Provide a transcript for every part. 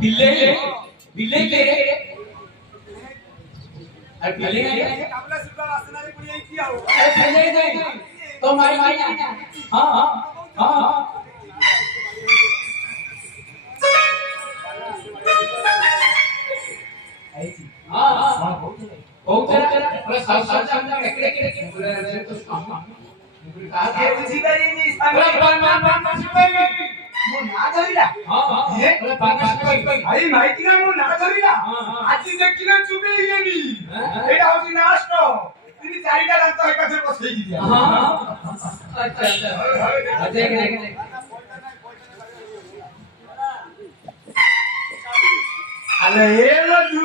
बिल्ले बिल्ले के अरे बिल्ले के आपला सुद्धा वाचणारी पुढे यायची आहो अरे बिल्ले नाही तो माई हां हां हां हां बहुत चला अरे साल इकडे बोलायला तो काम हे उजीदारी नाही अरे सांगा शिवाय मो नागरिला हे अरे पानाशिवाय आई माहिती ना मो नागरिला आजी देखिले चुबे येनी एटा होची नाश्तो तिनी चारिटा लागतो एकाचे बसई दिया अच्छा देख अरे हे मधु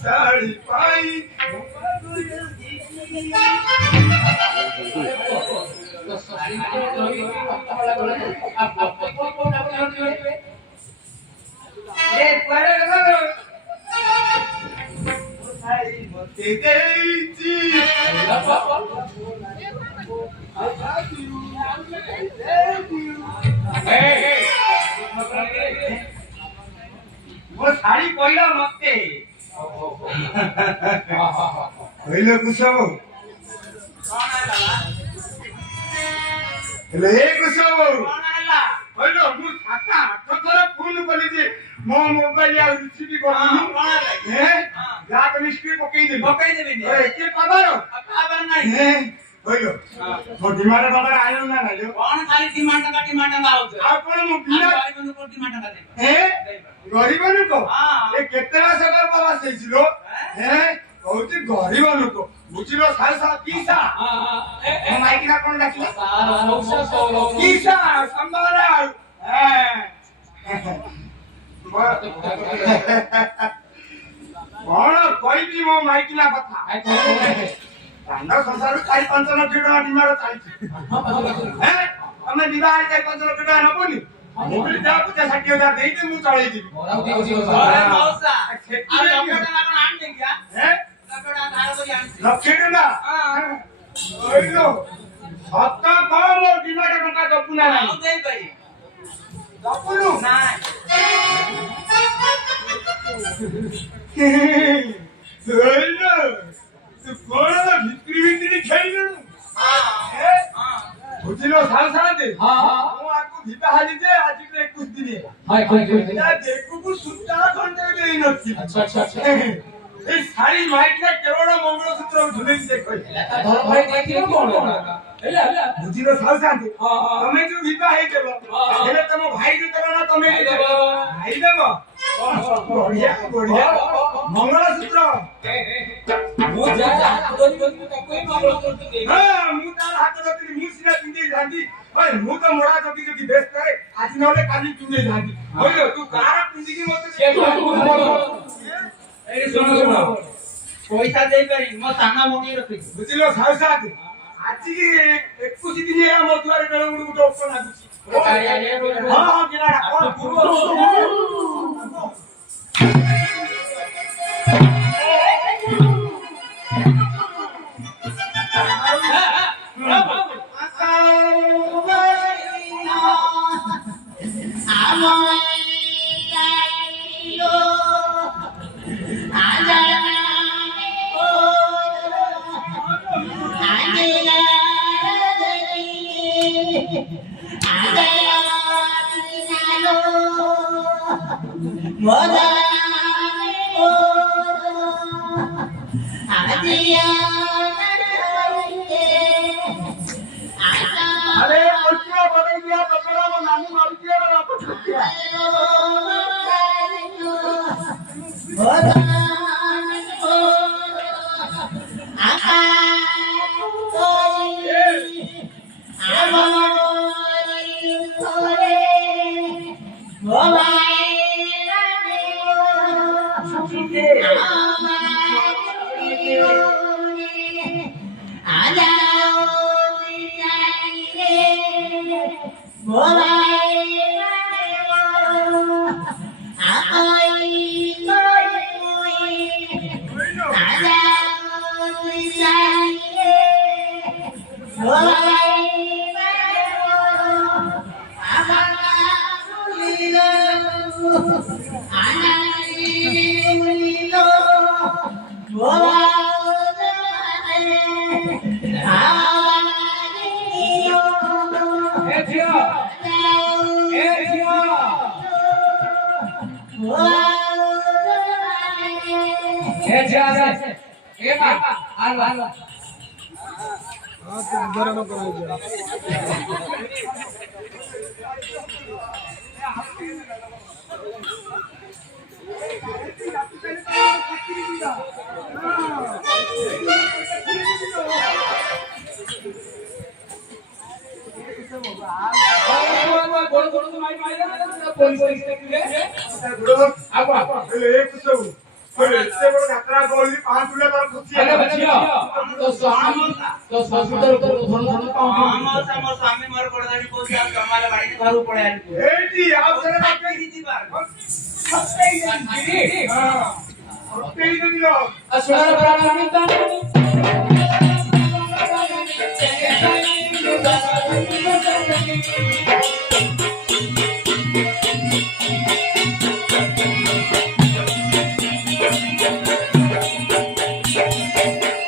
साड़ी पाई ए परे लगो साड़ी मते देईची वो साड़ी पहिला मते पहिलो कुसबो कोण आला ले कुसबो कोण आला पहिलो मु खाता थोरा फोन कलिजे मो मोबाइल या रिसीव कोनी कोण आला हे जात मिस्त्री पकई देबी ए के खबर नाही हे पहिलो तो डिमांड बाबा आयो ना नायो कोण खाली डिमांड आउछ आपण मु बिना गरीबन को डिमांड का हे गरीबन को ए केतेला सगर बाबा सेइलो हे कहउची गरीबन को बुझिलो साल साल कीसा ए माइक ना कोन डाकिला कीसा संभारा कोन कोइबी मो माइक ना कथा कांदा संसार काई 55 किलो डिमांड चालची हे અમે વિવાહ જાય 15 ટકા નબોની મોકલી જા 50-60,000 દેઈ દે હું ચાળી દી અરે મૌસા અરે ડોક્ટર ના પણ આમ દે ગયા હે ડોક્ટર ના ધારો કરી આમ લક્ષી ના હા ઓઈલો હત્તા કોમ ડિમાન્ડ ટકા દપુના ના આવ દેઈ ભાઈ દપુનું ના ઓઈલો તો કોણ વિક્રી ખેલી હા હે बुझिलो साल साल दे हां હું આકુ ભીતા હાલી છે આજી કે 21 દિને હાય હાય દેખુ કુ સુત્તા ખંડે દેઈ નથી अच्छा એ સારી માઈક ને કરોડો મંગળસૂત્ર ધુને દેખો એલા ધર ભાઈ દેખી કોણ એલા बुझिलो साल साल दे તમે જો ભીતા હાઈ દેલો એટલે તમો ભાઈ જે કરવાનો તમે ભાઈ દેવો બઢિયા મંગળસૂત્ર હું જા કોઈ મંગળસૂત્ર દે હા હું તાર હાથ રખડી મુસીના પિંજે જાંદી ઓય હું તો મોડા જોકી જોકી બેસ કરે આજ નોલે કાલી પિંજે જાંદી ઓય તું કાર પિંજી મત એ સુનો પૈસા દે કરી મો સાના મોની રખી બુଝିલો સાવ સાથ આજી 21 દિને આ મોદવારે ગળું ગુડું ઓપન આદુચી હા હા ગિરાડા અરે એ થયો એ થયો એ થયો એ માં હાલ હાલ Hey,